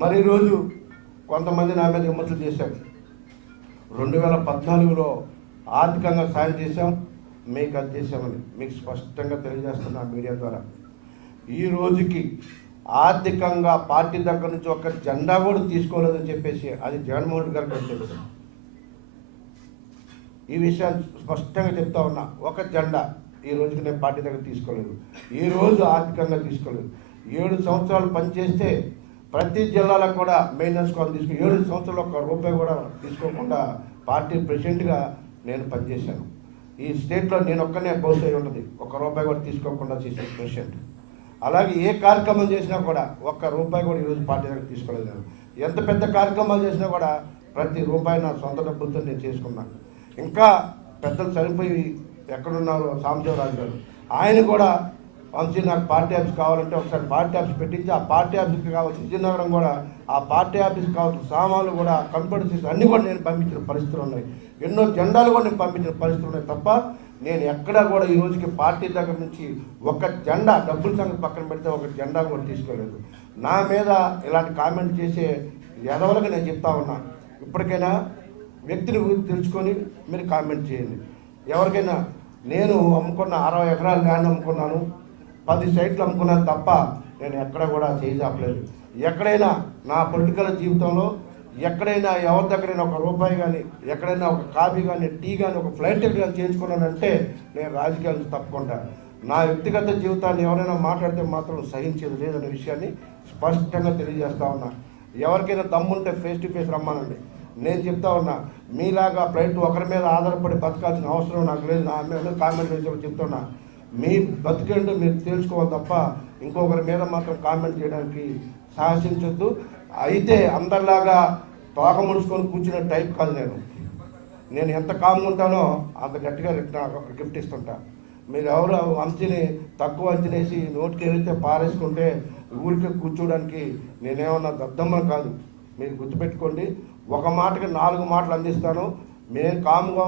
మరి ఈరోజు కొంతమంది నా మీద విమర్శలు చేశారు. రెండు వేల పద్నాలుగులో ఆర్థికంగా సాయం చేశాం మీకు అది చేశామని. మీకు స్పష్టంగా తెలియజేస్తున్నా మీడియా ద్వారా. ఈ రోజుకి ఆర్థికంగా పార్టీ దగ్గర నుంచి ఒక జెండా కూడా తీసుకోలేదని చెప్పేసి అది జగన్మోహన్ రెడ్డి గారికి తెలుసు. ఈ విషయాన్ని స్పష్టంగా చెప్తా ఉన్నా ఒక జెండా ఈ రోజుకి నేను పార్టీ దగ్గర తీసుకోలేదు. ఈ రోజు ఆర్థికంగా తీసుకోలేదు. ఏడు సంవత్సరాలు పనిచేస్తే ప్రతి జిల్లాలకు కూడా మెయింటెనెన్స్ కాల్ తీసుకుని ఏడు సంవత్సరాలు ఒక రూపాయి కూడా తీసుకోకుండా పార్టీ ప్రెసిడెంట్గా నేను పనిచేశాను. ఈ స్టేట్లో నేను ఒక్కనే పోస్ట్ అయి ఉంటుంది. ఒక రూపాయి కూడా తీసుకోకుండా చేసిన ప్రెసిడెంట్. అలాగే ఏ కార్యక్రమం చేసినా కూడా ఒక్క రూపాయి కూడా ఈరోజు పార్టీ దగ్గర తీసుకోలేదు. ఎంత పెద్ద కార్యక్రమాలు చేసినా కూడా ప్రతి రూపాయి నా సొంత డబ్బులతో నేను చేసుకున్నాను. ఇంకా పెద్దలు చనిపోయి ఎక్కడున్నారో సాంబశివరాజు గారు. ఆయన కూడా వంశీ నాకు పార్టీ ఆఫీస్ కావాలంటే ఒకసారి పార్టీ ఆఫీస్ పెట్టించి ఆ పార్టీ ఆఫీస్కి కావాల్సిన విజయనగరం కూడా ఆ పార్టీ ఆఫీస్కి కావాల్సిన సామాన్లు కూడా కంప్యూటర్ సిస్టమ్ అన్నీ కూడా నేను పంపించిన పరిస్థితులు ఉన్నాయి. ఎన్నో జెండాలు కూడా నేను పంపించిన పరిస్థితులు ఉన్నాయి తప్ప నేను ఎక్కడా కూడా ఈ రోజుకి పార్టీ దగ్గర నుంచి ఒక జెండా డబ్బుల సంగతి పక్కన పెడితే ఒక జెండా కూడా తీసుకోలేదు. నా మీద ఇలాంటి కామెంట్ చేసే ఎదవలకు నేను చెప్తా ఉన్నా. ఇప్పటికైనా వ్యక్తిని గురించి తెలుసుకొని మీరు కామెంట్ చేయండి. ఎవరికైనా నేను అమ్ముకున్న అరవై ఎకరాలు ల్యాండ్ అమ్ముకున్నాను. పది సైట్లు అమ్ముకున్నాను తప్ప నేను ఎక్కడ కూడా చేయజాపలేదు ఎక్కడైనా నా పొలిటికల్ జీవితంలో ఎక్కడైనా ఎవరి దగ్గరైనా ఒక రూపాయి కానీ ఎక్కడైనా ఒక కాఫీ కానీ టీ కానీ ఒక ఫ్లైట్ టికెట్ కానీ చేయించుకున్నానంటే నేను రాజకీయాల నుంచి తప్పకుండా నా వ్యక్తిగత జీవితాన్ని ఎవరైనా మాట్లాడితే మాత్రం సహించేది లేదనే విషయాన్ని స్పష్టంగా తెలియజేస్తా ఉన్నా. ఎవరికైనా దమ్ముంటే ఫేస్ టు ఫేస్ రమ్మానండి. నేను చెప్తా ఉన్నా మీలాగా ఫ్లైట్ ఒకరి మీద ఆధారపడి బతకాల్సిన అవసరం నాకు లేదు. నా మీద కామెంట్ చెప్తున్నా. మీ బతికేంటో మీరు తెలుసుకోవాలి తప్ప ఇంకొకరి మీద మాత్రం కామెంట్ చేయడానికి సాహసించొద్దు. అయితే అందరిలాగా తోక ముడుచుకొని కూర్చునే టైప్ కాదు నేను. నేను ఎంత కామ్గా ఉంటానో అంత గట్టిగా గిఫ్ట్ ఇస్తుంటా. మీరు ఎవరు అంచిని తక్కువ అంచనేసి నోటికి వెళ్తే పారేసుకుంటే ఊరికే కూర్చోడానికి నేనేమన్నా దద్దమ్మ కాదు. మీరు గుర్తుపెట్టుకోండి. ఒక మాటకి నాలుగు మాటలు అందిస్తాను. నేను కామ్గా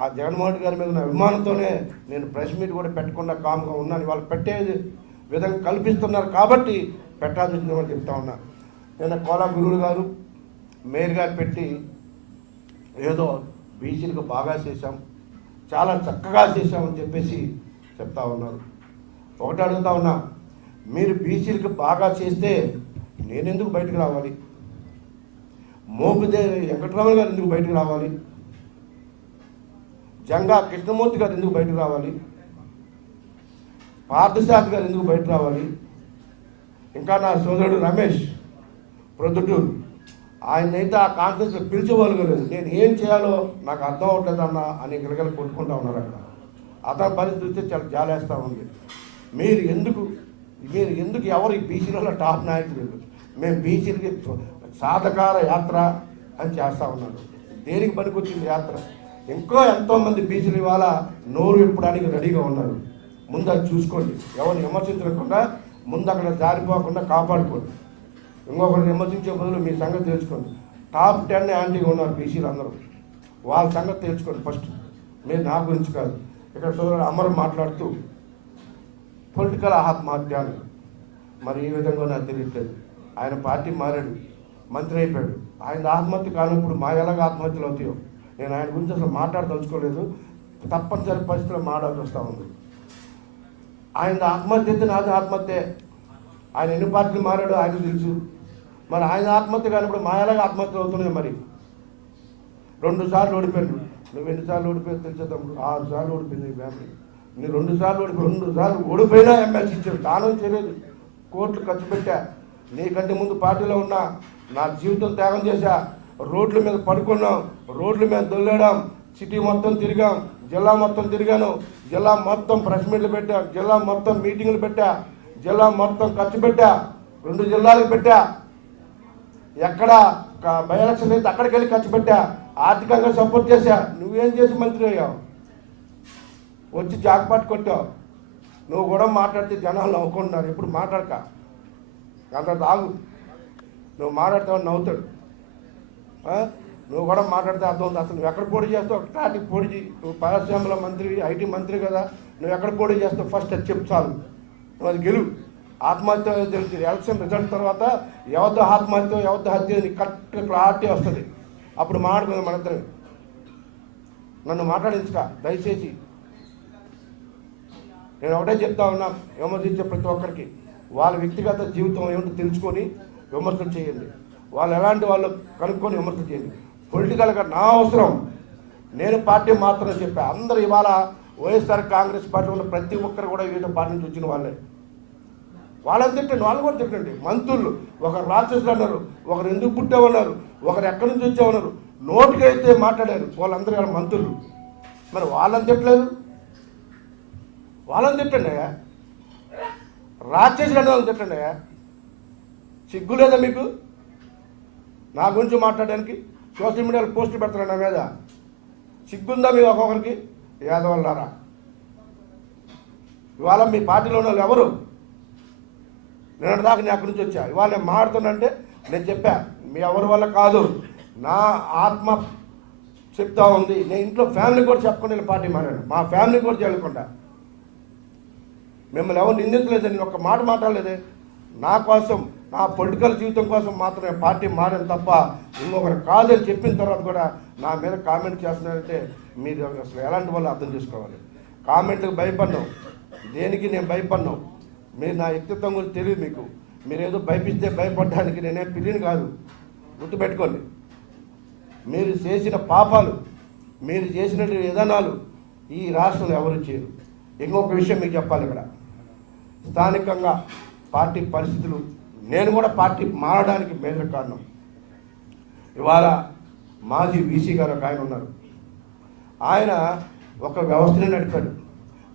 ఆ జగన్మోహన్ గారి మీద ఉన్న అభిమానంతోనే నేను ప్రెస్ మీట్ కూడా పెట్టకుండా కామ్గా ఉన్నాను. వాళ్ళు పెట్టే విధంగా కల్పిస్తున్నారు కాబట్టి పెట్టాల్సి వచ్చిందని చెప్తా ఉన్నా. నేను కోలా గురువులు గారు మేయర్ గారు పెట్టి ఏదో బీసీలకు బాగా చేశాం చాలా చక్కగా చేశామని చెప్పేసి చెప్తా ఉన్నారు. ఒకటి అడుగుతా ఉన్నా మీరు బీసీలకు బాగా చేస్తే నేనెందుకు బయటకు రావాలి? మోపిదే వెంకటరామన్ గారు ఎందుకు బయటకు రావాలి? జంగా కృష్ణమూర్తి గారు ఎందుకు బయటకు రావాలి? పార్థసారథి గారు ఎందుకు బయటకు రావాలి? ఇంకా నా సోదరుడు రమేష్ ప్రొద్దుటూరు. ఆయన అయితే ఆ కాన్ఫరెన్స్ పిలిచేవాళ్ళు నేను ఏం చేయాలో నాకు అర్థం అవట్లేదన్న అని గిలగల కొట్టుకుంటా ఉన్నారు అక్కడ. అతని పరిస్థితి చూస్తే చాలా జాలేస్తూ ఉంది. మీరు ఎందుకు మీరు ఎందుకు ఎవరు ఈ బీసీలలో టాప్ నాయకులు? మేము బీసీలకి సాధకార యాత్ర అని చేస్తూ ఉన్నాడు. దేనికి పనికొచ్చింది యాత్ర? ఇంకా ఎంతోమంది బీసీలు ఇవాళ నోరు ఇప్పడానికి రెడీగా ఉన్నారు. ముందు అది చూసుకోండి. ఎవరిని విమర్శించకుండా ముందు అక్కడ జారిపోకుండా కాపాడుకోండి. ఇంకొకరిని విమర్శించే బదులు మీ సంగతి తెలుసుకోండి. టాప్ టెన్ యాంటీగా ఉన్నారు బీసీలు అందరూ. వాళ్ళ సంగతి తెలుసుకోండి ఫస్ట్. మీరు నా గురించి కాదు. ఇక్కడ సోదరుడు అమరు మాట్లాడుతూ పొలిటికల్ ఆత్మహత్యాలు మరి ఈ విధంగా నాకు తెలియట్లేదు. ఆయన పార్టీ మారాడు. మంత్రి అయిపోయాడు. ఆయన ఆత్మహత్య కానప్పుడు మా ఎలాగ ఆత్మహత్యలు అవుతాయో? నేను ఆయన గురించి అసలు మాట్లాడదలుచుకోలేదు. తప్పనిసరి పరిస్థితుల్లో మాట్లాడాల్సి వస్తూ ఉంది. ఆయన ఆత్మహత్య అయితే నాది ఆత్మహత్య. ఆయన ఎన్ని పార్టీలు మారాడో ఆయన తెలుసు. మరి ఆయన ఆత్మహత్య కానప్పుడు మా ఎలాగ ఆత్మహత్యలు అవుతున్నాయి మరి. రెండు సార్లు ఓడిపోయాడు నువ్వు ఎన్నిసార్లు ఓడిపోయావు తెలిసే తమ్ముడు? ఆరు సార్లు ఓడిపోయింది ఈ ఫ్యామిలీ నేను రెండు సార్లు ఓడిపోయి రెండు సార్లు ఓడిపోయినా ఎమ్మెల్సీ ఇచ్చాడు. దానం చేయలేదు. కోట్లు ఖర్చు పెట్టా. నీకంటే ముందు పార్టీలో ఉన్నా నా జీవితం త్యాగం చేశా. రోడ్ల మీద పడుకున్నాం రోడ్ల మీద దొల్లాడాం సిటీ మొత్తం తిరిగాం జిల్లా మొత్తం తిరిగాను జిల్లా మొత్తం ప్రెస్ మీట్లు పెట్టా జిల్లా మొత్తం మీటింగ్లు పెట్టా జిల్లా మొత్తం ఖర్చు పెట్టా రెండు జిల్లాలకు పెట్టా. ఎక్కడ బై ఎలక్షన్ అయితే అక్కడికి వెళ్ళి ఖర్చు పెట్టా ఆర్థికంగా సపోర్ట్ చేశా. నువ్వేం చేసి మంత్రి అయ్యావు? వచ్చి జాక్పాట్ కొట్టావు. నువ్వు కూడా మాట్లాడితే జనాలు నవ్వుకుంటున్నారు. ఇప్పుడు మాట్లాడక. అంత తాగు. నువ్వు మాట్లాడతావు నవ్వుతాడు. నువ్వు కూడా మాట్లాడితే అర్థం ఉంది. అసలు నువ్వు ఎక్కడ పోటీ చేస్తావు? అక్కడ పోటీ నువ్వు పారిశ్రామిక మంత్రి ఐటీ మంత్రి కదా. నువ్వు ఎక్కడ పోటీ చేస్తావు? ఫస్ట్ అది చెప్పు చాలు. నువ్వు అది గెలువు. ఆత్మహత్య జరిగింది ఎలక్షన్ రిజల్ట్ తర్వాత ఎవరితో ఆత్మహత్య ఎవరితో హత్య కరెక్ట్ క్లారిటీ వస్తుంది. అప్పుడు మాట్లాడుకుందాం మన నన్ను మాట్లాడించుక దయచేసి. నేను ఒకటే చెప్తా ఉన్నా విమర్శించే ప్రతి ఒక్కరికి. వాళ్ళ వ్యక్తిగత జీవితం ఏమిటో తెలుసుకొని విమర్శలు చేయండి. వాళ్ళు ఎలాంటి వాళ్ళు కనుక్కొని విమర్శ చేయండి. పొలిటికల్గా నా అవసరం. నేను పార్టీ మాత్రమే చెప్పా. అందరూ ఇవాళ వైఎస్ఆర్ కాంగ్రెస్ పార్టీ ఉన్న ప్రతి ఒక్కరు కూడా వివిధ పార్టీ నుంచి వచ్చిన వాళ్ళే. వాళ్ళని తిట్టండి వాళ్ళు కూడా తిట్టండి. మంత్రులు ఒకరు రాక్షసులు అన్నారు ఒకరు ఎందుకు పుట్టామన్నారు ఒకరు ఎక్కడి నుంచి వచ్చామన్నారు నోటికైతే మాట్లాడారు. వాళ్ళందరూ వాళ్ళ మంత్రులు. మరి వాళ్ళని తిట్టలేదు. వాళ్ళని తిట్టండి అయ్యా. రాక్షసులు అంటే వాళ్ళని తిట్టండి అయ్యా. సిగ్గు లేదా మీకు? నా గురించి మాట్లాడడానికి సోషల్ మీడియాలో పోస్టులు పెడతారు నా మీద. సిగ్గుందా మీ ఒక్కొక్కరికి? యాదవల్లారా ఇవాళ మీ పార్టీలో ఉన్న వాళ్ళు ఎవరు? నిన్న దాకా నేను అక్కడి నుంచి వచ్చా. ఇవాళ నేను మాడుతున్నంటే నేను చెప్పా మీ ఎవరి వల్ల కాదు. నా ఆత్మ చెప్తా ఉంది. నేను ఇంట్లో ఫ్యామిలీ కూడా చెప్పకుండా నేను పార్టీ మారాను. మా ఫ్యామిలీ కూడా చేయకుండా. మిమ్మల్ని ఎవరు నిందించలేదు? నేను ఒక్క మాట మాట్లాడలేదే. నా కోసం నా పొలిటికల్ జీవితం కోసం మాత్రమే పార్టీ మారాను తప్ప ఇంకొకరు కాదని చెప్పిన తర్వాత కూడా నా మీద కామెంట్ చేస్తున్నారంటే మీరు అసలు ఎలాంటి వాళ్ళు అర్థం చేసుకోవాలి? కామెంట్లకు భయపడినాం దేనికి నేను భయపడినాం మీరు నా వ్యక్తిత్వం గురించి తెలియదు మీకు. మీరు ఏదో భయపిస్తే భయపడడానికి నేనే పిల్లిని కాదు. గుర్తుపెట్టుకోండి. మీరు చేసిన పాపాలు మీరు చేసిన విధానాలు ఈ రాష్ట్రంలో ఎవరు చేయరు. ఇంకొక విషయం మీకు చెప్పాలి ఇక్కడ. స్థానికంగా పార్టీ పరిస్థితులు నేను కూడా పార్టీ మారడానికి మేజర్ కారణం. ఇవాళ మాజీ వీసీ గారు ఒక ఆయన ఉన్నారు. ఆయన ఒక వ్యవస్థనే నడిపాడు.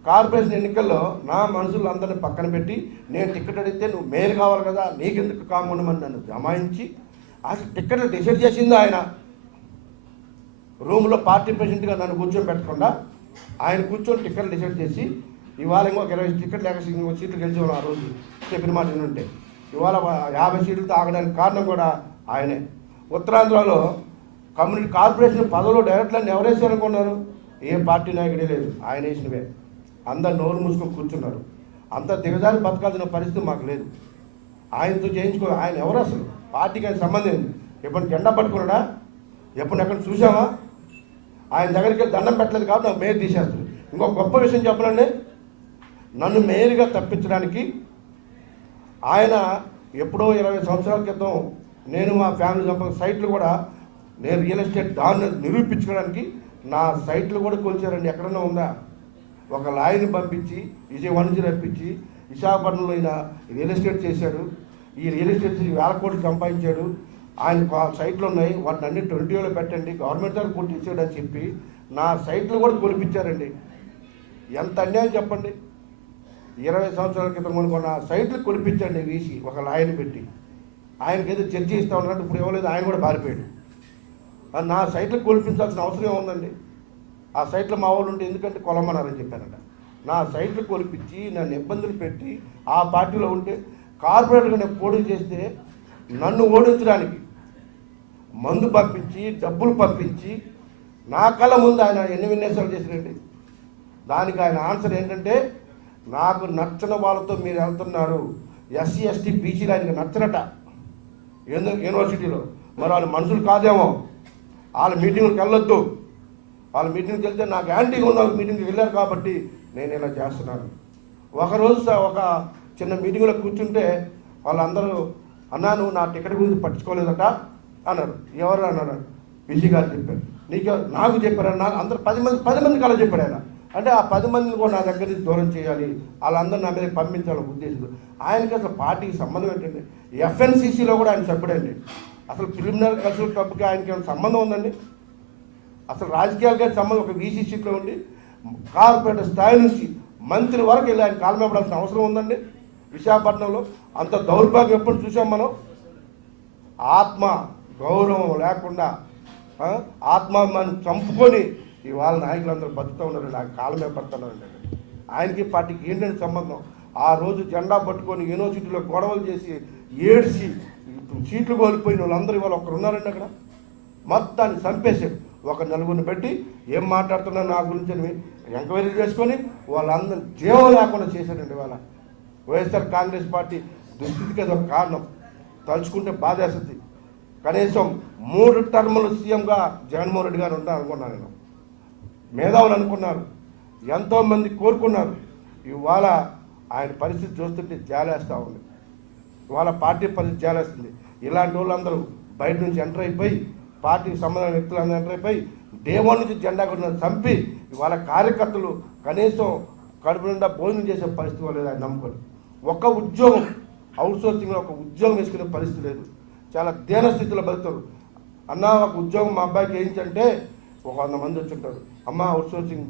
కార్పొరేషన్ ఎన్నికల్లో నా మనుషులు అందరిని పక్కన పెట్టి నేను టికెట్ అడిగితే నువ్వు మేయర్ కావాలి కదా నీకెందుకు కాముండమని నన్ను జమాయించి అసలు టికెట్ డిసైడ్ చేసింది ఆయన? రూమ్లో పార్టీ ప్రెసిడెంట్గా నన్ను కూర్చోబెట్టకుండా ఆయన కూర్చొని టికెట్ డిసైడ్ చేసి ఇవాళ ఇంకొక ఇరవై టికెట్ లేక ఇంకో సీట్లు గెలిచేవాళ్ళం ఆ రోజు చెప్పిన మాట ఏంటంటే ఇవాళ యాభై సీట్లతో ఆగడానికి కారణం కూడా ఆయనే. ఉత్తరాంధ్రలో కమ్యూనిటీ కార్పొరేషన్ పదవులు డైరెక్టర్లను ఎవరేసారు అనుకున్నారు? ఏ పార్టీ నాయకుడే లేదు. ఆయన వేసినవే. అందరు నోరు మూసుకొని కూర్చున్నారు. అంత దిగజారి బతకాల్సిన పరిస్థితి మాకు లేదు. ఆయనతో చేయించుకో ఆయన ఎవరు అసలు? పార్టీకి ఆయన సంబంధం ఎప్పుడు జెండా పట్టుకున్నాడా? ఎప్పుడు ఎక్కడ చూసావా ఆయన దగ్గరికి దండం పెట్టలేదు కాబట్టి నాకు మేయర్ తీసేస్తుంది. ఇంకొక గొప్ప విషయం చెప్పనండి. నన్ను మేయర్గా తప్పించడానికి ఆయన ఎప్పుడో ఇరవై సంవత్సరాల క్రితం నేను మా ఫ్యామిలీ సంపద సైట్లు కూడా నేను రియల్ ఎస్టేట్ దాన్ని నిరూపించుకోవడానికి నా సైట్లు కూడా కొలిచారండి. ఎక్కడన్నా ఉందా? ఒక లాయర్ని పంపించి విజయవాడ నుంచి రప్పించి విశాఖపట్నంలో ఈయన రియల్ ఎస్టేట్ చేశాడు. ఈ రియల్ ఎస్టేట్ వేల కోట్లు సంపాదించాడు. ఆయన సైట్లు ఉన్నాయి. వాటిని అన్ని ట్వంటీలో పెట్టండి. గవర్నమెంట్ దగ్గర చేసాడు అని చెప్పి నా సైట్లు కూడా కొలిపించారండి ఎంత అన్యాయం చెప్పండి. ఇరవై సంవత్సరాల క్రితం కొనుక్కున్న సైట్లు కొలిపించండి వీసి ఒక లాయర్ని పెట్టి. ఆయనకి ఏదో చర్చ ఇస్తా ఉన్నట్టు ఇప్పుడు ఇవ్వలేదు ఆయన కూడా పారిపోయాడు. నా సైట్లు కొలిపించాల్సిన అవసరం ఏముందండి? ఆ సైట్లు మా వాళ్ళు ఉంటే ఎందుకంటే కొలమన్నారని చెప్పారట. నా సైట్లు కొలిపించి నన్ను ఇబ్బందులు పెట్టి ఆ పార్టీలో ఉంటే కార్పొరేట్గా నేను పోటీ చేస్తే నన్ను ఓడించడానికి మందు పంపించి డబ్బులు పంపించి నా కళ్ళ ముందు ఆయన ఎన్ని విన్యాసాలు చేసిరండి దానికి ఆయన ఆన్సర్ ఏంటంటే నాకు నచ్చని వాళ్ళతో మీరు వెళ్తున్నారు. ఎస్సీ ఎస్టీ బీసీలు ఆయనకి నచ్చనట ఎందు యూనివర్సిటీలో. మరి వాళ్ళ మనుషులు కాదేమో. వాళ్ళ మీటింగ్కి వెళ్ళొద్దు. వాళ్ళ మీటింగ్కి వెళ్తే నాకు యాంటీగా ఉన్న వాళ్ళ మీటింగ్కి వెళ్ళారు కాబట్టి నేను ఇలా చేస్తున్నాను. ఒకరోజు ఒక చిన్న మీటింగ్లో కూర్చుంటే వాళ్ళందరూ అన్నాను నా టికెట్ గురించి పట్టించుకోలేదట అన్నారు. ఎవరు అన్నారు? బీసీ గారు చెప్పారు. నీకు నాకు చెప్పారు నాకు అందరు పది మంది పది మందికి అలా చెప్పాడు ఆయన. అంటే ఆ పది మందిని కూడా నా దగ్గర దూరం చేయాలి. వాళ్ళందరూ నా మీద పంపించాలని ఉద్దేశం ఆయనకి అసలు పార్టీకి సంబంధం ఏంటండి? ఎఫ్ఎన్సీసీలో కూడా ఆయన సభ్యుడండి. అసలు ప్రిలిమినరీ కల్చరల్ క్లబ్కి ఆయనకి ఏమైనా సంబంధం ఉందండి? అసలు రాజకీయాలకి సంబంధం? ఒక వీసీ సీట్లో ఉండి కార్పొరేట్ స్థాయి నుంచి మంత్రి వరకు వెళ్ళి ఆయన కాలమేపడాల్సిన అవసరం ఉందండి? విశాఖపట్నంలో అంత దౌర్భాగ్యం ఎప్పుడు చూసాం మనం? ఆత్మ గౌరవం లేకుండా ఆ, ఆత్మాభిమానం చంపుకొని ఇవాళ నాయకులందరూ బతుకుతూ ఉన్నారు నాకు కాలమే పడుతున్నారండి ఆయనకి పార్టీకి ఏంటంటే సంబంధం. ఆ రోజు జెండా పట్టుకొని యూనివర్సిటీలో గొడవలు చేసి ఏడ్చి సీట్లు కోల్పోయిన వాళ్ళందరూ ఇవాళ ఒకరు ఉన్నారండి అక్కడ. మొత్తాన్ని చంపేశారు. ఒక నలుగురిని పెట్టి ఏం మాట్లాడుతున్నా నా గురించి అని ఎంక్వైరీ చేసుకొని వాళ్ళందరూ జీవం లేకుండా చేశారండి ఇవాళ. వైఎస్ఆర్ కాంగ్రెస్ పార్టీ దుస్థితికి అది ఒక కారణం. తలుచుకుంటే బాధేస్తుంది. కనీసం మూడు టర్ములు సీఎంగా జగన్మోహన్ రెడ్డి గారు ఉంటారు అనుకున్నాను నేను. మేధావులు అనుకున్నారు ఎంతోమంది కోరుకున్నారు. ఇవాళ ఆయన పరిస్థితి చూస్తుంటే జాలేస్తూ ఉంది. ఇవాళ పార్టీ పరిస్థితి జాలేస్తుంది. ఇలాంటి వాళ్ళందరూ బయట నుంచి ఎంటర్ అయిపోయి పార్టీకి సంబంధమైన వ్యక్తులందరూ ఎంటర్ అయిపోయి డే నుంచి జెండా కొట్టిన చంపి ఇవాళ కార్యకర్తలు కనీసం కడుపు నిండా భోజనం చేసే పరిస్థితి వాళ్ళు ఆయన నమ్ముకొని ఒక్క ఉద్యోగం అవుట్సోర్సింగ్లో ఒక ఉద్యోగం వేసుకునే పరిస్థితి లేదు. చాలా దీన స్థితిలో బతుకుతారు. అన్న ఒక ఉద్యోగం మా అబ్బాయికి ఏంటంటే ఒక వంద మంది వచ్చి ఉంటారు. అమ్మ అవుట్సోర్సింగ్.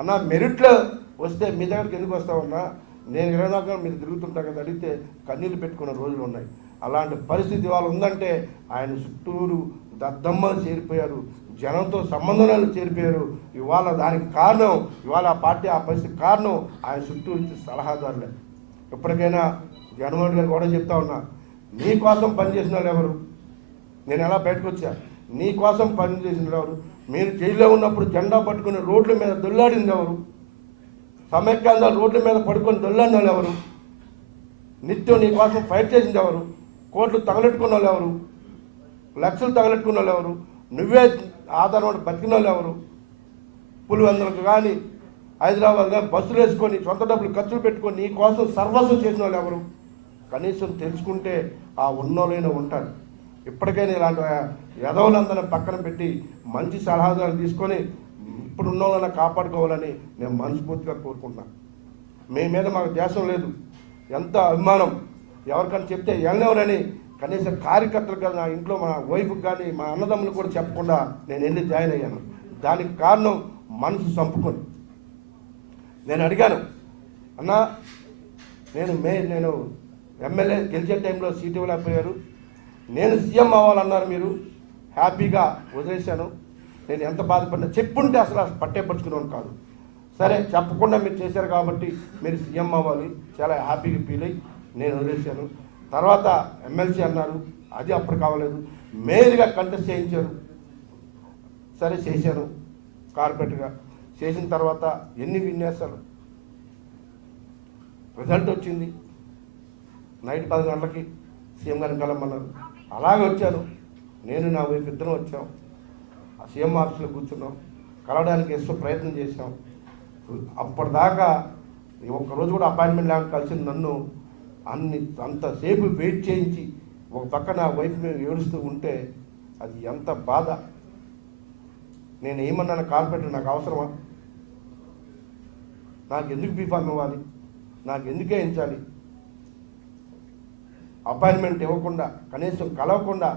అన్న మెరిట్లో వస్తే మీ దగ్గరికి ఎందుకు వస్తామన్నా నేను ఇరవై నాలుగు మీరు తిరుగుతుంటా కదా అడిగితే కన్నీళ్ళు పెట్టుకున్న రోజులు ఉన్నాయి. అలాంటి పరిస్థితి వాళ్ళు ఉందంటే ఆయన చుట్టూరు దద్దమ్మలు చేరిపోయారు జనంతో సంబంధాలు చేరిపోయారు. ఇవాళ దానికి కారణం ఇవాళ ఆ పార్టీ ఆ పరిస్థితి కారణం ఆయన చుట్టూ ఇచ్చే సలహాదారులే. ఎప్పటికైనా జగన్మోహన్ గారు కూడా చెప్తా ఉన్నా నీ కోసం పనిచేసిన వాళ్ళు ఎవరు? నేను ఎలా బయటకు వచ్చా? నీ కోసం పనిచేసిన ఎవరు? మీరు జైల్లో ఉన్నప్పుడు జెండా పట్టుకుని రోడ్ల మీద దొల్లాడింది ఎవరు? సమైక్యాంధ్ర రోడ్ల మీద పడుకొని దొల్లాడిన వాళ్ళు ఎవరు? నిత్యం నీ కోసం ఫైట్ చేసింది ఎవరు? కోట్లు తగలెట్టుకున్న వాళ్ళు ఎవరు? లక్షలు తగలెట్టుకున్న వాళ్ళు ఎవరు? నువ్వే ఆధారం బతికిన వాళ్ళు ఎవరు? పులివెందులకు కానీ హైదరాబాద్ కానీ బస్సులు వేసుకొని సొంత డబ్బులు ఖర్చులు పెట్టుకొని నీ కోసం సర్వస్వం చేసిన వాళ్ళు ఎవరు? కనీసం తెలుసుకుంటే ఆ ఉన్నోళ్ళైనా ఉంటారు. ఇప్పటికైనా ఇలాంటి యదవులందరినీ పక్కన పెట్టి మంచి సలహాదారు తీసుకొని ఇప్పుడు ఉన్నోళ్ళని కాపాడుకోవాలని నేను మనస్ఫూర్తిగా కోరుకుంటున్నా. మీ మీద మాకు దేశం లేదు. ఎంత అభిమానం. ఎవరికైనా చెప్తే వెళ్ళినవరని కనీసం కార్యకర్తలు కానీ నా ఇంట్లో మా వైఫ్కి కానీ మా అన్నదమ్ములు కూడా చెప్పకుండా నేను వెళ్ళి జాయిన్ అయ్యాను. దానికి కారణం మనసు చంపుకొని. నేను అడిగాను అన్నా నేను మే నేను ఎమ్మెల్యే గెలిచే టైంలో సీట్ ఇవ్వలేకపోయారు. నేను సీఎం అవ్వాలన్నారు మీరు. హ్యాపీగా వదిలేశాను. నేను ఎంత బాధపడినా చెప్పుంటే అసలు అసలు పట్టేపరుచుకున్నాను కాదు. సరే చెప్పకుండా మీరు చేశారు కాబట్టి మీరు సీఎం అవ్వాలి. చాలా హ్యాపీగా ఫీల్ అయ్యి నేను వదిలేశాను. తర్వాత ఎమ్మెల్సీ అన్నారు. అది అప్పుడు కావలేదు. మేలుగా కంటెస్ట్ చేయించారు. సరే చేశాను. కార్పొరేట్గా చేసిన తర్వాత ఎన్ని విన్యాసాలు? రిజల్ట్ వచ్చింది. నైట్ పది గంటలకి సీఎం గారిని కలమన్నారు అలాగే వచ్చాను. నేను నా వైపు ఇద్దరం వచ్చాం. ఆ సీఎం ఆఫీస్లో కూర్చున్నాం. కలవడానికి ఎస్తో ప్రయత్నం చేశాం. అప్పటిదాకా ఒక్కరోజు కూడా అపాయింట్మెంట్ లేకుండా కలిసి నన్ను అన్ని అంతసేపు వెయిట్ చేయించి ఒక పక్క నా వైఫ్ మేము ఏడుస్తూ ఉంటే అది ఎంత బాధ. నేను ఏమన్నాను కార్పొరేటర్ నాకు అవసరమా? నాకు ఎందుకు బీఫామ్ ఇవ్వాలి? నాకు ఎందుకే ఎంచాలి అపాయింట్మెంట్ ఇవ్వకుండా కనీసం కలవకుండా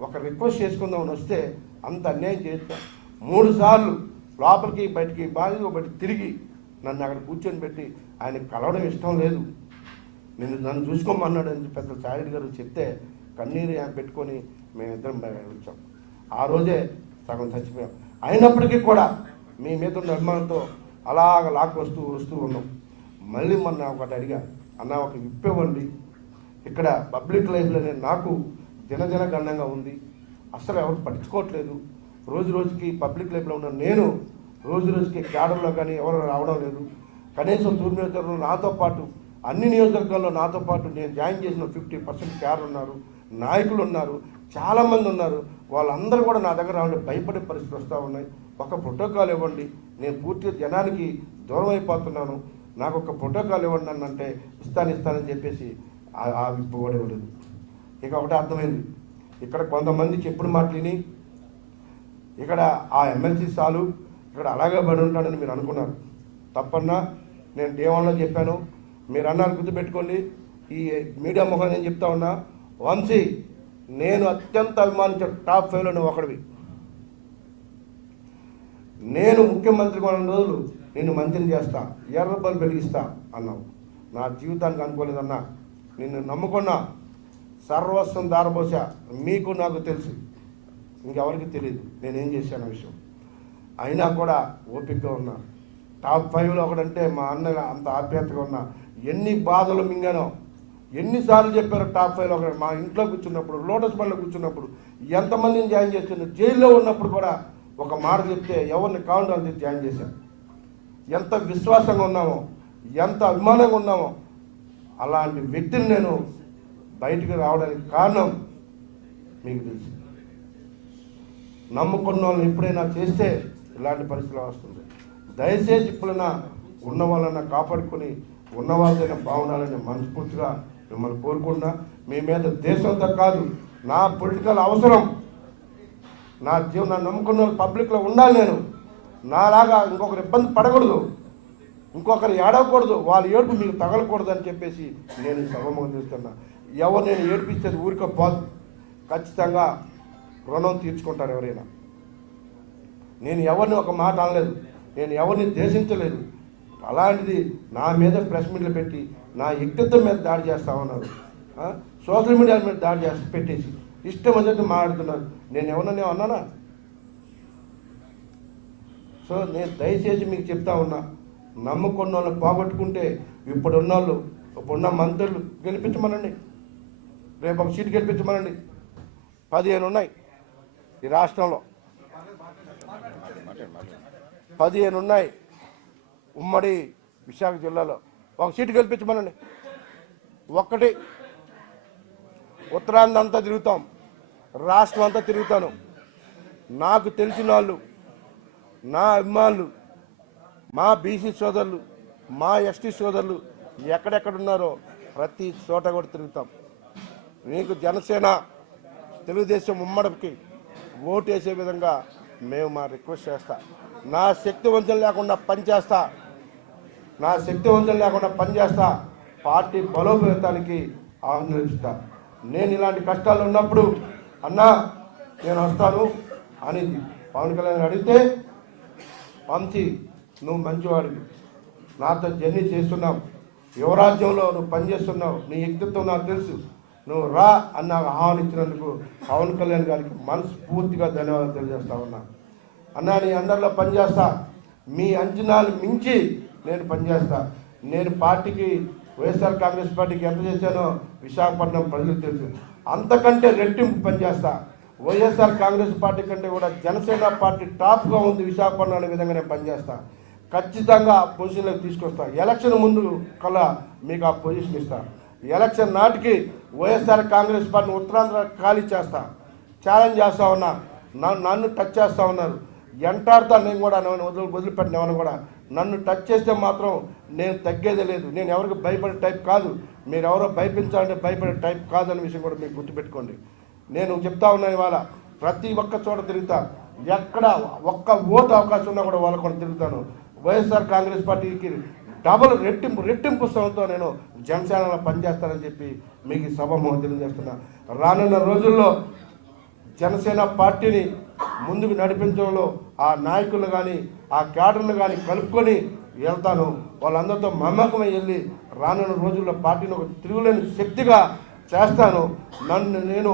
ఒక రిక్వెస్ట్ చేసుకుందామని వస్తే అంత అన్యాయం చేస్తాం. మూడు సార్లు లోపలికి బయటికి బాగా బయటికి తిరిగి నన్ను అక్కడ కూర్చొని పెట్టి ఆయన కలవడం ఇష్టం లేదు. నేను నన్ను చూసుకోమన్నాడు అని పెద్ద సాయుడు గారు చెప్తే కన్నీరు పెట్టుకొని మేమిద్దరం బయట వచ్చాం ఆ రోజే సగం చచ్చిపోయాం. అయినప్పటికీ కూడా మీ మీద ఉన్న అభిమానంతో అలాగ లాక్ వస్తూ వస్తూ ఉన్నాం. మళ్ళీ మొన్న ఒకటి అడిగా అన్న ఒక విప్పేవ్వండి. ఇక్కడ పబ్లిక్ లైఫ్లో నేను నాకు జనజన గణంగా ఉంది. అసలు ఎవరు పట్టించుకోవట్లేదు. రోజు రోజుకి పబ్లిక్ లైఫ్లో ఉన్న నేను రోజు రోజుకి క్యాడర్లో కానీ ఎవరు రావడం లేదు. కనీసం తూర్పు నియోజకవర్గంలో నాతో పాటు అన్ని నియోజకవర్గాల్లో నాతో పాటు నేను జాయిన్ చేసిన ఫిఫ్టీ పర్సెంట్ క్యాడర్ ఉన్నారు నాయకులు ఉన్నారు చాలామంది ఉన్నారు. వాళ్ళందరూ కూడా నా దగ్గర రావాలంటే భయపడే పరిస్థితి వస్తూ ఉన్నాయి. ఒక ప్రోటోకాల్ ఇవ్వండి. నేను పూర్తిగా జనానికి దూరం అయిపోతున్నాను. నాకు ఒక ప్రోటోకాల్ ఇవ్వండి అంటే ఇస్తాను ఇస్తానని చెప్పేసి ఇవ్వలేదు ఇక ఒకటే అర్థమైంది. ఇక్కడ కొంతమంది చెప్పుడు మాటలిని ఇక్కడ ఆ ఎమ్మెల్సీ సాలు ఇక్కడ అలాగే పడి ఉంటాడని మీరు అనుకున్నారు. తప్పన్నా నేను డే చెప్పాను. మీరు అన్నారు గుర్తుపెట్టుకోండి. ఈ మీడియా ముఖం నేను చెప్తా ఉన్నా. వంశీ నేను అత్యంత అభిమానించే టాప్ ఫైవ్లో నువ్వు ఒకడివి. నేను ముఖ్యమంత్రి కొన్ని రోజులు నిన్ను మంత్రిని చేస్తా ఎర్రబల్ వెలిగిస్తా అన్నావు. నా జీవితానికి అనుకోలేదన్నా. నిన్ను నమ్ముకున్నా సర్వస్వం దారబోసా మీకు నాకు తెలుసు. ఇంకెవరికి తెలియదు నేనేం చేశాను విషయం. అయినా కూడా ఓపికగా ఉన్నా. టాప్ ఫైవ్లో ఒకడంటే మా అన్న అంత ఆప్యాయతగా ఉన్నా. ఎన్ని బాధలు మింగానో ఎన్నిసార్లు చెప్పారు టాప్ ఫైవ్లో ఒకడు? మా ఇంట్లో కూర్చున్నప్పుడు లోటస్ బండ్లో కూర్చున్నప్పుడు ఎంతమందిని జాయిన్ చేస్తున్నారు జైల్లో ఉన్నప్పుడు కూడా ఒక మాట చెప్తే ఎవరిని కావాలంటే జాయిన్ చేశాను. ఎంత విశ్వాసంగా ఉన్నామో ఎంత అభిమానంగా ఉన్నామో అలాంటి వ్యక్తిని నేను బయటికి రావడానికి కారణం మీకు తెలుసు. నమ్ముకున్న వాళ్ళని ఎప్పుడైనా చేస్తే ఇలాంటి పరిస్థితులు వస్తుంది. దయచేసి ఇప్పుడైనా ఉన్న వాళ్ళని కాపాడుకొని ఉన్న వాళ్ళైనా బాగుండాలని మనస్ఫూర్తిగా మిమ్మల్ని కోరుకుంటున్నా. మీ మీద దేశంతో కాదు నా పొలిటికల్ అవసరం. నా జీవన నమ్ముకున్న వాళ్ళు పబ్లిక్లో ఉండాలి నేను. నాలాగా ఇంకొకరు ఇబ్బంది పడకూడదు. ఇంకొకరు ఏడవకూడదు వాళ్ళ ఏడుపు మీకు తగలకూడదు అని చెప్పేసి నేను సభముఖం చేస్తున్నా. ఎవరు నేను ఏడిపించేది ఊరికే పోదు ఖచ్చితంగా రుణం తీర్చుకుంటారు ఎవరైనా. నేను ఎవరిని ఒక మాట అనలేదు నేను ఎవరిని దేశించలేదు అలాంటిది నా మీద ప్రెస్ మీట్లు పెట్టి నా వ్యక్తిత్వం మీద దాడి చేస్తా ఉన్నారు. సోషల్ మీడియా మీద దాడి చేసి పెట్టేసి ఇష్టం వచ్చినట్టు మాట్లాడుతున్నారు. నేను ఎవరన్నా అన్నానా? సో నేను దయచేసి మీకు చెప్తా ఉన్నా నమ్ముకున్న వాళ్ళు పోగొట్టుకుంటే ఇప్పుడున్న వాళ్ళు ఇప్పుడున్న మంత్రులు గెలిపించమనండి. రేపు ఒక సీటు గెలిపించమనండి. పదిహేను ఉన్నాయి ఈ రాష్ట్రంలో. పదిహేను ఉన్నాయి ఉమ్మడి విశాఖ జిల్లాలో. ఒక సీటు గెలిపించమనండి. ఒక్కటి ఉత్తరాంధ్ర అంతా తిరుగుతాం. రాష్ట్రం అంతా తిరుగుతాను. నాకు తెలిసిన వాళ్ళు నా అభిమానులు మా బీసీ సోదరులు మా ఎస్టీ సోదరులు ఎక్కడెక్కడున్నారో ప్రతి చోట కూడా తిరుగుతాం. మీకు జనసేన తెలుగుదేశం ఉమ్మడికి ఓటేసే విధంగా మేము మా రిక్వెస్ట్ చేస్తా. నా శక్తివంతం లేకుండా పనిచేస్తా. నా శక్తివంతం లేకుండా పనిచేస్తా. పార్టీ బలోపేతానికి ఆహ్వానిస్తా నేను ఇలాంటి కష్టాలు ఉన్నప్పుడు అన్నా నేను వస్తాను అని పవన్ కళ్యాణ్ అడిగితే పంచి నువ్వు మంచివాడివి. నాతో జర్నీ చేస్తున్నావు. యువరాజ్యంలో నువ్వు పనిచేస్తున్నావు. నీ వ్యక్తిత్వం నాకు తెలుసు. నువ్వు రా అని నాకు ఆహ్వానించినందుకు పవన్ కళ్యాణ్ గారికి మనస్ఫూర్తిగా ధన్యవాదాలు తెలియజేస్తా ఉన్నా. అన్నా నీ అందరిలో పనిచేస్తా. మీ అంచనాలు మించి నేను పనిచేస్తా. నేను పార్టీకి వైఎస్ఆర్ కాంగ్రెస్ పార్టీకి ఎంత చేశానో విశాఖపట్నం ప్రజలకు తెలుసు. అంతకంటే రెట్టింపు పనిచేస్తా. వైఎస్ఆర్ కాంగ్రెస్ పార్టీ కంటే కూడా జనసేన పార్టీ టాప్గా ఉంది విశాఖపట్నం అనే విధంగా నేను పనిచేస్తాను ఖచ్చితంగా పొజిషన్లోకి తీసుకొస్తా. ఎలక్షన్ ముందు కల్లా మీకు ఆ పొజిషన్ ఇస్తా. ఎలక్షన్ నాటికి వైఎస్ఆర్ కాంగ్రెస్ పార్టీని ఉత్తరాంధ్ర ఖాళీ చేస్తా. ఛాలెంజ్ చేస్తా ఉన్నా. నన్ను నన్ను టచ్ చేస్తా ఉన్నారు. ఎంటాడుతా నేను కూడా నేను వదిలి వదిలిపెట్టిన కూడా. నన్ను టచ్ చేస్తే మాత్రం నేను తగ్గేదే లేదు. నేను ఎవరికి భయపడే టైప్ కాదు. మీరు ఎవరో భయపించాలంటే భయపడే టైప్ కాదనే విషయం కూడా మీకు గుర్తుపెట్టుకోండి. నేను చెప్తా ఉన్నాను ఇవాళ ప్రతి ఒక్క చోట తిరుగుతా. ఎక్కడ ఒక్క ఓటు అవకాశం ఉన్నా కూడా వాళ్ళ కూడా తిరుగుతాను. వైఎస్ఆర్ కాంగ్రెస్ పార్టీకి డబల్ రెట్టింపు రెట్టింపు స్థలంతో నేను జనసేనలో పనిచేస్తానని చెప్పి మీకు ఈ సభ తెలియజేస్తున్నా. రానున్న రోజుల్లో జనసేన పార్టీని ముందుకు నడిపించడంలో ఆ నాయకులు కానీ ఆ క్యాడర్లు కానీ కలుపుకొని వెళ్తాను. వాళ్ళందరితో మమ్మకమై వెళ్ళి రానున్న రోజుల్లో పార్టీని ఒక తిరుగులేని శక్తిగా చేస్తాను. నన్ను నేను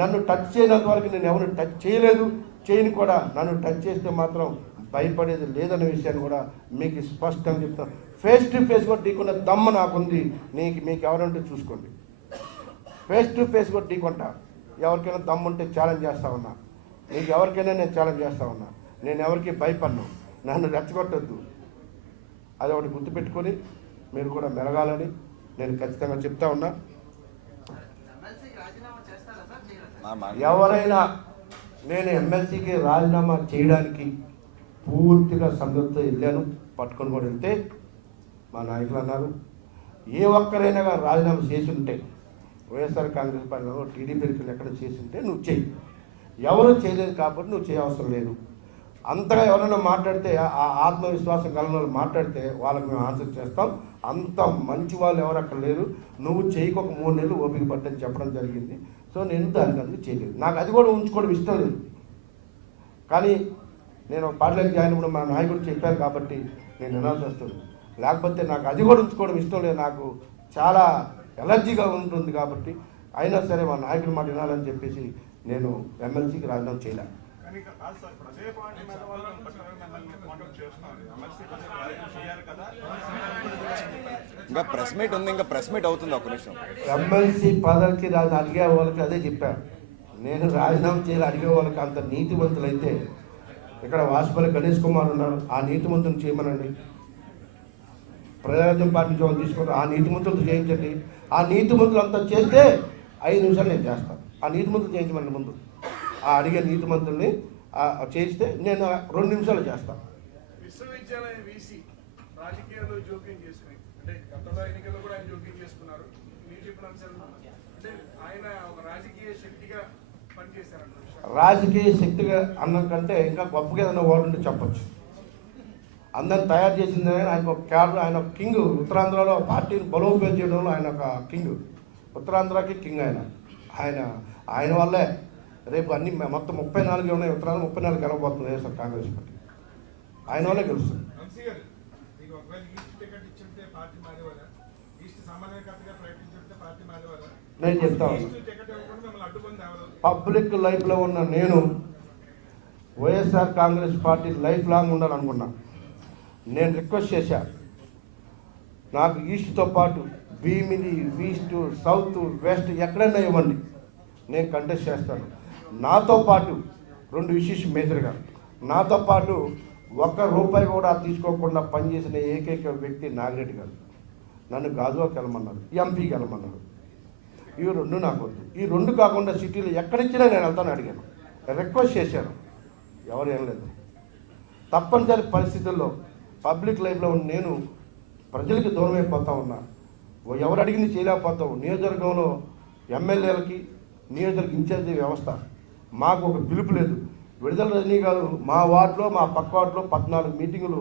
నన్ను టచ్ చేయనంత వరకు నేను ఎవరిని టచ్ చేయలేదు. చేయని కూడా నన్ను టచ్ చేస్తే మాత్రం భయపడేది లేదనే విషయాన్ని కూడా మీకు స్పష్టంగా చెప్తాను ఫేస్ టు ఫేస్ కూడా నీకున్న దమ్మ నాకుంది. నీకు మీకు ఎవరంటే చూసుకోండి. ఫేస్ టు ఫేస్ కూడా ఢీకొంటా. ఎవరికైనా దమ్ముంటే ఛాలెంజ్ చేస్తా ఉన్నా. నీకు ఎవరికైనా నేను ఛాలెంజ్ చేస్తా ఉన్నా. నేను ఎవరికి భయపడను. నన్ను రెచ్చగొట్టద్దు. అది ఒకటి గుర్తుపెట్టుకొని మీరు కూడా మెరగాలని నేను ఖచ్చితంగా చెప్తా ఉన్నా. ఎవరైనా నేను ఎమ్మెల్సీకి రాజీనామా చేయడానికి పూర్తిగా సంతృప్తితో వెళ్ళాను. పట్టుకొని కూడా వెళ్తే మా నాయకులు అన్నారు ఏ ఒక్కరైనా రాజీనామా చేసి ఉంటే వైఎస్ఆర్ కాంగ్రెస్ పార్టీలో టీడీపీకి ఎక్కడ చేసి ఉంటే నువ్వు చెయ్యి ఎవరు చేయలేదు కాబట్టి నువ్వు చేయవసరం లేదు. అంతగా ఎవరైనా మాట్లాడితే ఆ ఆత్మవిశ్వాసం కలిగిన వాళ్ళు మాట్లాడితే వాళ్ళకి మేము ఆన్సర్ చేస్తాం. అంత మంచి వాళ్ళు ఎవరు అక్కడ లేరు. నువ్వు చేయకు ఒక మూడు నెలలు ఓపిక పట్టని చెప్పడం జరిగింది. సో నేను దానికి అందుకు చేయలేదు. నాకు అది కూడా ఉంచుకోవడం ఇష్టం లేదు. కానీ నేను పార్టీలోకి జాయిన్ అప్పుడు మా నాయకుడు చెప్పారు కాబట్టి నేను వినాల్సి వస్తుంది. లేకపోతే నాకు అది కూడా ఉంచుకోవడం ఇష్టం లేదు. నాకు చాలా ఎలర్జీగా ఉంటుంది కాబట్టి అయినా సరే మా నాయకుడి మాట వినాలని చెప్పేసి నేను ఎమ్మెల్సీకి రాజీనామా చేయలే. కానీ ఇక ప్రెస్ మీట్ ఉంది ఇంకా ప్రెస్ మీట్ అవుతుంది ఒక నిమిషం. ఎమ్మెల్సీ పదవికి రాజు అడిగే వాళ్ళకి అదే చెప్పాను నేను రాజీనామా చేయాలి అడిగే వాళ్ళకి అంత నీతివంతులు అయితే ఇక్కడ వాసుపల్లి గణేష్ కుమార్ ఉన్నారు. ఆ నీతి మంత్రులు చేయమనండి. ప్రజారాజ్యం పార్టీ జోన్ తీసుకుని ఆ ఆ నీతిమంతులతో చేయించండి. ఆ నీతిమంతులు అంతా చేస్తే ఐదు నిమిషాలు నేను చేస్తాను. ఆ నీతి మంత్రులు చేయించమని ముందు. ఆ అడిగే నీతి మంత్రుల్ని చేయిస్తే నేను రెండు నిమిషాలు చేస్తాను. విశ్వవిద్యాలయం వీసీ రాజకీయాల్లో జోక్యం చేసుకుని అంటే గతంలో ఎన్నికల్లో కూడా ఆయన జోక్యం చేసుకున్నారు మీరు చెప్పిన అంశాలు అంటే ఆయన ఒక రాజకీయ శక్తిగా పనిచేశారంట రాజకీయ శక్తిగా అన్నం కంటే ఇంకా గొప్పగా ఏదైనా ఉంటే చెప్పచ్చు. అందరిని తయారు చేసింది ఆయన ఒక క్యాడర్ ఆయన ఒక కింగ్. ఉత్తరాంధ్రలో పార్టీని బలోపేతం చేయడంలో ఆయన ఒక కింగ్. ఉత్తరాంధ్రకి కింగ్ ఆయన. ఆయన ఆయన వల్లే రేపు అన్ని మొత్తం ముప్పై నాలుగు ఉన్నాయి. ఉత్తరాంధ్ర ముప్పై నాలుగు గెలవబోతుంది సార్ కాంగ్రెస్ పార్టీ. ఆయన వల్లే గెలుస్తుంది. నేను చెప్తా ఉన్నాను ఈస్ట్ టికెట్ ఇవ్వకుండా మిమ్మల్ని అడ్డుకుంది ఎవరు పబ్లిక్ లైఫ్లో ఉన్న నేను YSR Congress party life long ఉండాలనుకున్నా. నేను రిక్వెస్ట్ చేశా. నాకు ఈస్ట్తో పాటు భీమిని ఈస్ట్ సౌత్ వెస్ట్ ఎక్కడైనా ఇవ్వండి. నేను కంటెస్ట్ చేస్తాను. నాతో పాటు రెండు విశేష మేజర్గా నాతో పాటు ఒక్క రూపాయి కూడా తీసుకోకుండా పనిచేసిన ఏకైక వ్యక్తి నాగిరెడ్డి గారు. నన్ను గాజువాకి వెళ్ళమన్నారు ఎంపీకి వెళ్ళమన్నారు. ఇవి రెండు నాకు వద్దు. ఈ రెండు కాకుండా సిటీలో ఎక్కడిచ్చినా నేను వెళ్తాను అడిగాను. రిక్వెస్ట్ చేశాను. ఎవరు ఏం లేదు. తప్పనిసరి పరిస్థితుల్లో పబ్లిక్ లైఫ్లో ఉన్న నేను ప్రజలకి దూరం అయిపోతా ఉన్నా. ఓ ఎవరు అడిగింది చేయలేకపోతాం నియోజకవర్గంలో ఎమ్మెల్యేలకి నియోజకవర్గ ఇన్ఛార్జి వ్యవస్థ మాకు ఒక పిలుపు లేదు. విడుదల రజనీ గారు మా వార్డులో మా పక్క వార్డులో పద్నాలుగు మీటింగులు